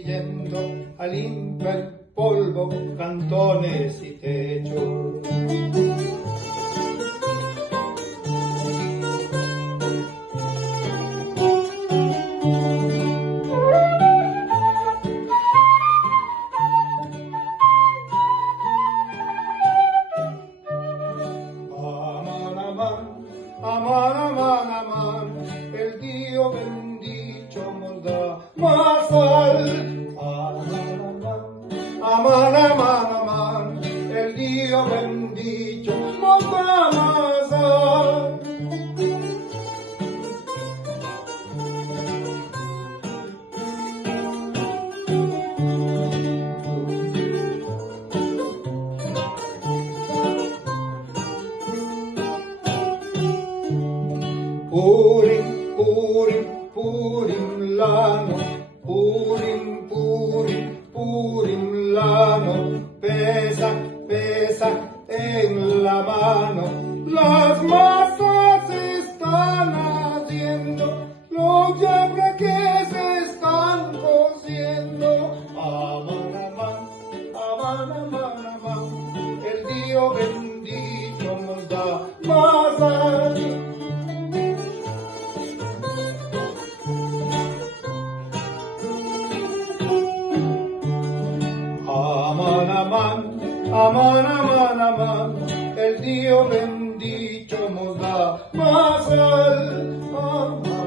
fluyendo, limpia el polvo, cantones y techos. Aman, aman, aman, el Dio bendicho nos da más sal. Aman, aman, aman, el Dio bendicho nos da más sal. Purim, Purim, Purim lano, Purim, Purim, Purim lano, pesa, pesa en la mano, las masas están haciendo, los llamas que se están cociendo. Aman, aman, aman, aman, aman, el Dios bendito nos da más allá. Aman, aman, aman, aman, aman, el Dios bendito nos da más al aman.